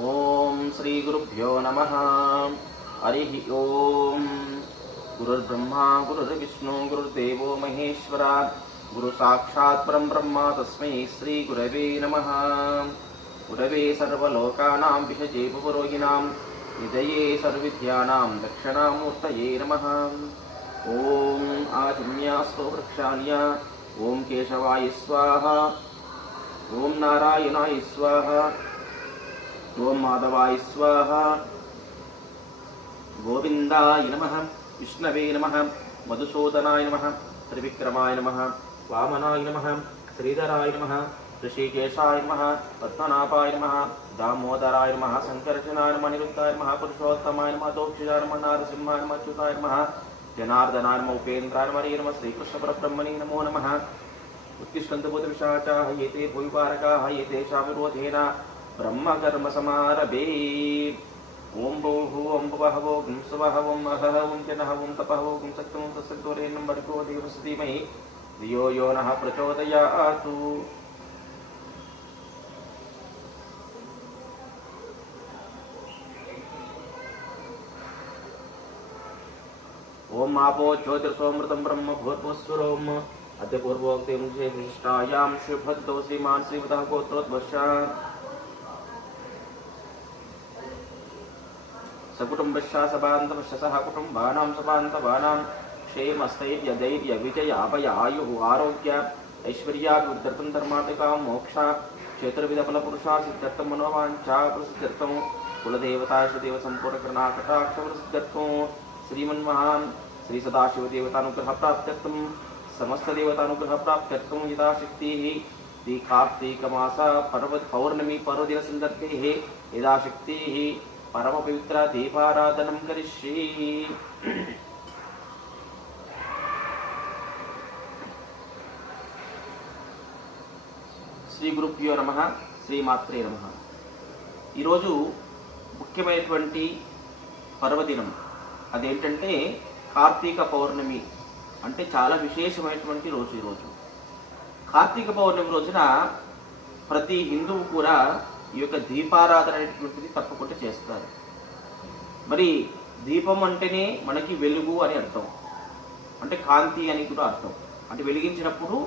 ॐ श्रीगुरुभ्यो नमः। हरिः ॐ गुरुर्ब्रह्मा गुरुर्विष्णु गुरुर्देवो महेश्वरा। गुरुसाक्षात् परं ब्रह्मा तस्मै श्रीगुरवे नमः। गुरवे सर्वलोकानां विषजेभुपुरोहिणां विदये सर्वविद्यानां दक्षिणामूर्तये नमः। ॐ आचुन्यास्तु वृक्षाल्य ॐ केशवाय स्वाहा ॐ नारायणाय स्वाहा ఓం మాధవాయ స్వాహ గోవిందాయ నమ విష్ణవే నమ మధుసూదనాయ నమ త్రివిక్రమాయ నమ వామనాయ నమ శ్రీధరాయ నమ ఋషికేశాయ నమ పద్మనాభాయ నమ దామోదరాయ నమ శంకరచనాయ నమ నిరుద్ధాయ నమ పురుషోత్తమాయ నమ దోక్షిజాయ నమ నారసింహాయ నమ అచ్యుతాయ నమ జనార్దనాయ నమ ఉపేంద్రాయ నమ నమ శ్రీకృష్ణ పరబ్రహ్మణి నమో నమ ఉత్తిష్టంతబుధ ఏతే భూమిపారకాహ ఏతే శామిరోధేన ब्रह्मकर्मसमारभे। ॐ भूः ॐ भुवः वो गुं सुवः ॐ अहः ॐ जनः ॐ तपः गुं सत्यं तस्सद्दोरेणं भर्गो देवस्य धीमहि धियो यो नः प्रचोदयातु। ॐ आपो ज्योतिर्सोमृतं ब्रह्म भूर्भुस्वरोम् अद्य पूर्वोक्ते विशिष्टायां शुभद्दो श्रीमान् श्रीवतः गोत्रोद्वश्य सकुटुम्बश्च सभान्तमश्च सह कुटुम्बानां सभान्तवानां क्षेमस्थैर्यदैर्यविजयापयायुः आरोग्य ऐश्वर्याभिवृद्धर्थं धर्मादिकां मोक्षा क्षेत्रविदफलपुरुषासिद्ध्यर्थं मनोवाञ्छा प्रसिद्ध्यर्थं कुलदेवताश्वदेवसम्पूर्णकर्णाकटाक्षप्रसिद्ध्यर्थं श्रीमन्महान् श्रीसदाशिवदेवतानुग्रहप्राप्त्यर्थं समस्तदेवतानुग्रहप्राप्त्यर्थं यथाशक्तिः दीकाप्तीकमासा पर्व पौर्णमी पर्वदिनसन्दर्भैः यदाशक्तिः परमपवित्र दीपाराधनं करिष्ये శ్రీ గురుభ్యో నమ శ్రీమాత్రే నమ ఈరోజు ముఖ్యమైనటువంటి పర్వదినం అదేంటంటే కార్తీక పౌర్ణమి అంటే చాలా విశేషమైనటువంటి రోజు ఈరోజు కార్తీక పౌర్ణమి రోజున ప్రతి హిందువు కూడా ఈ యొక్క దీపారాధన అనేటువంటిది తప్పకుండా చేస్తారు. మరి దీపం అంటేనే మనకి వెలుగు అని అర్థం. అంటే కాంతి అని కూడా అర్థం. అంటే వెలిగించినప్పుడు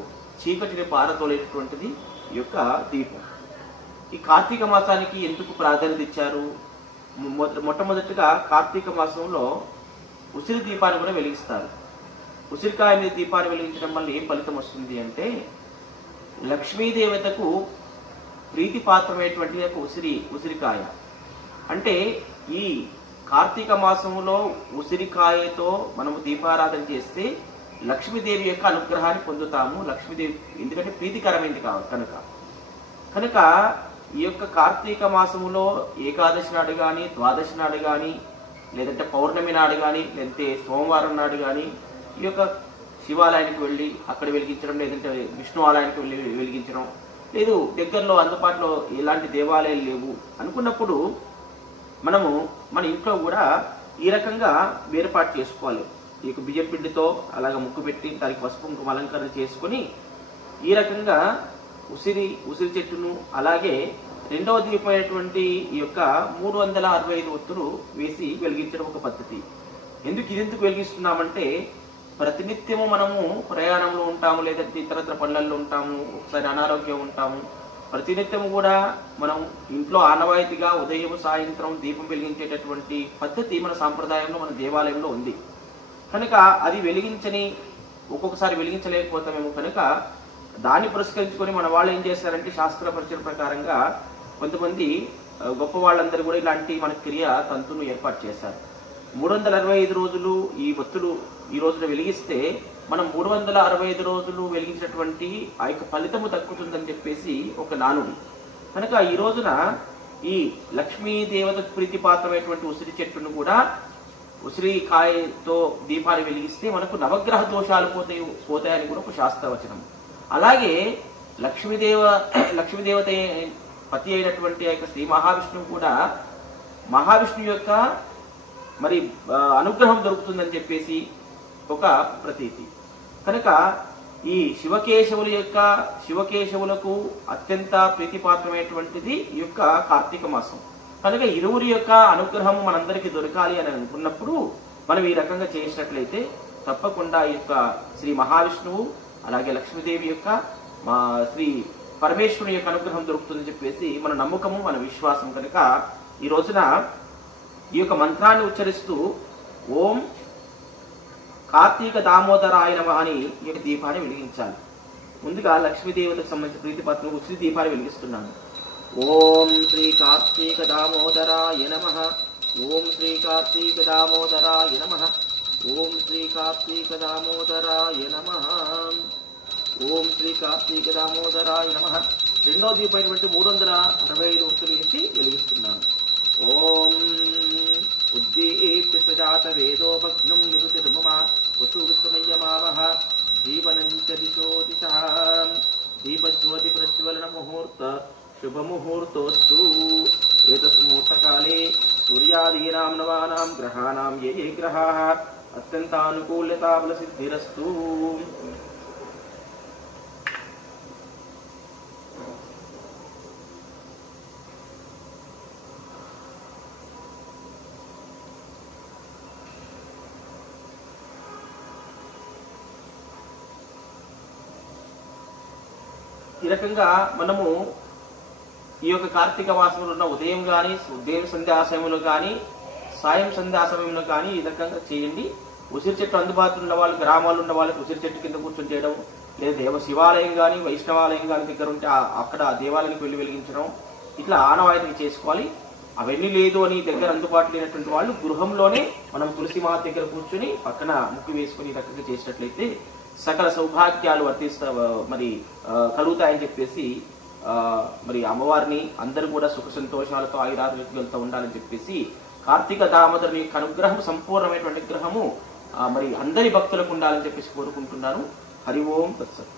చీకటిని పారతోలేటటువంటిది ఈ యొక్క దీపం. ఈ కార్తీక మాసానికి ఎందుకు ప్రాధాన్యత ఇచ్చారు? మొట్టమొదటిగా కార్తీక మాసంలో ఉసిరి దీపాన్ని కూడా వెలిగిస్తారు. ఉసిరికాయ మీద దీపాన్ని వెలిగించడం వల్ల ఏం ఫలితం వస్తుంది అంటే లక్ష్మీదేవతకు ప్రీతి పాత్రమైనటువంటి ఒక ఉసిరి ఉసిరికాయ. అంటే ఈ కార్తీక మాసంలో ఉసిరికాయతో మనము దీపారాధన చేస్తే లక్ష్మీదేవి యొక్క అనుగ్రహాన్ని పొందుతాము. లక్ష్మీదేవి ఎందుకంటే ప్రీతికరమైంది కావు కనుక. కనుక ఈ యొక్క కార్తీక మాసములో ఏకాదశి నాడు కానీ ద్వాదశి నాడు కానీ లేదంటే పౌర్ణమి నాడు కానీ లేదంటే సోమవారం నాడు కానీ ఈ యొక్క శివాలయానికి వెళ్ళి అక్కడ వెలిగించడం లేదంటే విష్ణు ఆలయానికి వెళ్ళి వెలిగించడం లేదు దగ్గరలో అందుబాటులో ఎలాంటి దేవాలయాలు లేవు. అనుకున్నప్పుడు మనము మన ఇంట్లో కూడా ఈ రకంగా వేర్పాటు చేసుకోవాలి. ఈ యొక్క బియ్యం పిండితో అలాగ ముక్కు పెట్టి దానికి పసుపు కుంకుమ అలంకరణ చేసుకొని ఈ రకంగా ఉసిరి ఉసిరి చెట్టును అలాగే రెండవ దీపమైనటువంటి ఈ యొక్క మూడు వందల అరవై ఐదు ఒత్తులు వేసి వెలిగించడం ఒక పద్ధతి. ఎందుకు ఇది ఎందుకు వెలిగిస్తున్నామంటే ప్రతినిత్యము మనము ప్రయాణంలో ఉంటాము లేదంటే ఇతరత్ర పనులలో ఉంటాము ఒకసారి అనారోగ్యం ఉంటాము. ప్రతినిత్యము కూడా మనం ఇంట్లో ఆనవాయితీగా ఉదయం సాయంత్రం దీపం వెలిగించేటటువంటి పద్ధతి మన సాంప్రదాయంలో మన దేవాలయంలో ఉంది. కనుక అది వెలిగించని ఒక్కొక్కసారి వెలిగించలేకపోతామేమో కనుక దాన్ని పురస్కరించుకొని మన వాళ్ళు ఏం చేశారంటే శాస్త్ర పరిచయం ప్రకారంగా కొంతమంది గొప్ప వాళ్ళందరూ కూడా ఇలాంటి మన క్రియ తంతును ఏర్పాటు చేశారు మూడు వందల అరవై ఐదు రోజులు ఈ ఒత్తులు ఈ రోజున వెలిగిస్తే మనం మూడు వందల అరవై ఐదు రోజులు వెలిగించినటువంటి ఆ యొక్క ఫలితము తగ్గుతుందని చెప్పేసి ఒక నానుడి. కనుక ఈ రోజున ఈ లక్ష్మీ దేవత ప్రీతిపాత్రమైనటువంటి ఉసిరి చెట్టును కూడా ఉసిరికాయతో దీపాన్ని వెలిగిస్తే మనకు నవగ్రహ దోషాలు పోతాయి పోతాయని కూడా ఒక శాస్త్రవచనం. అలాగే లక్ష్మీదేవ లక్ష్మీదేవత పతి అయినటువంటి ఆ యొక్క శ్రీ మహావిష్ణువు కూడా మహావిష్ణువు యొక్క మరి అనుగ్రహం దొరుకుతుందని చెప్పేసి ఒక ప్రతీతి. కనుక ఈ శివకేశవుల యొక్క శివకేశవులకు అత్యంత ప్రీతిపాత్రమైనటువంటిది ఈ యొక్క కార్తీక మాసం. కనుక ఇరువురి యొక్క అనుగ్రహం మనందరికీ దొరకాలి అని అనుకున్నప్పుడు మనం ఈ రకంగా చేసినట్లయితే తప్పకుండా ఈ యొక్క శ్రీ మహావిష్ణువు అలాగే లక్ష్మీదేవి యొక్క మా శ్రీ పరమేశ్వరుని యొక్క అనుగ్రహం దొరుకుతుందని చెప్పేసి మన నమ్మకము మన విశ్వాసం కనుక ఈ రోజున ఈ యొక్క మంత్రాన్ని ఉచ్చరిస్తూ ఓం కార్తీక దామోదరాయ నమ అని ఈ యొక్క దీపాన్ని వెలిగించాలి. ముందుగా లక్ష్మీదేవతకు సంబంధించిన ప్రీతిపత్రం ఉచిత దీపాన్ని వెలిగిస్తున్నాను ఓం శ్రీ కార్తీక దామోదరాయ నమ. ఓం శ్రీ కార్తీక దామోదరాయ నమ. ఓం శ్రీ కార్తీక దామోదరాయ నమ. ఓం శ్రీ కార్తీక దామోదరాయ నమ. రెండో దీపమైనటువంటి మూడు వందల అరవై ఐదు ఒత్తులు వేసి వెలిగిస్తున్నాను ఓం उद्दीप्यसजातवेदो भग्नं निवृतिर्मम वसुविस्मयमावः जीवनं च दिशो दिशः दीपज्योतिप्रज्वलनमुहूर्त शुभमुहूर्तोऽस्तु एतस्मुहूर्तकाले सूर्यादीनां नवानां ग्रहाणां ये ये ग्रहाः अत्यन्तानुकूलताबलसिद्धिरस्तु ఈ రకంగా మనము ఈ యొక్క కార్తీక మాసంలో ఉన్న ఉదయం కానీ ఉదయం సంధ్యా సమయంలో కానీ సాయం సంధ్యా సమయంలో కానీ ఈ రకంగా చేయండి. ఉసిరి చెట్టు అందుబాటులో ఉన్న వాళ్ళు గ్రామాలు ఉన్న వాళ్ళకి ఉసిరి చెట్టు కింద కూర్చొని చేయడం లేదా దేవ శివాలయం కానీ వైష్ణవాలయం కానీ దగ్గర ఉంటే అక్కడ దేవాలయానికి వెళ్ళి వెలిగించడం ఇట్లా ఆనవాయితీ చేసుకోవాలి. అవన్నీ లేదు అని దగ్గర అందుబాటులో లేనటువంటి వాళ్ళు గృహంలోనే మనం తులసి మాత దగ్గర కూర్చొని పక్కన ముక్కు వేసుకుని ఈ రకంగా చేసినట్లయితే సకల సౌభాగ్యాలు వర్తిస్త మరి కలుగుతాయని చెప్పేసి ఆ, మరి అమ్మవారిని అందరూ కూడా సుఖ సంతోషాలతో ఆయురారోగ్యాలతో ఉండాలని చెప్పేసి కార్తీక దామోదరుని యొక్క అనుగ్రహం సంపూర్ణమైనటువంటి గ్రహము మరి అందరి భక్తులకు ఉండాలని చెప్పేసి కోరుకుంటున్నాను. హరి ఓం తత్సత్.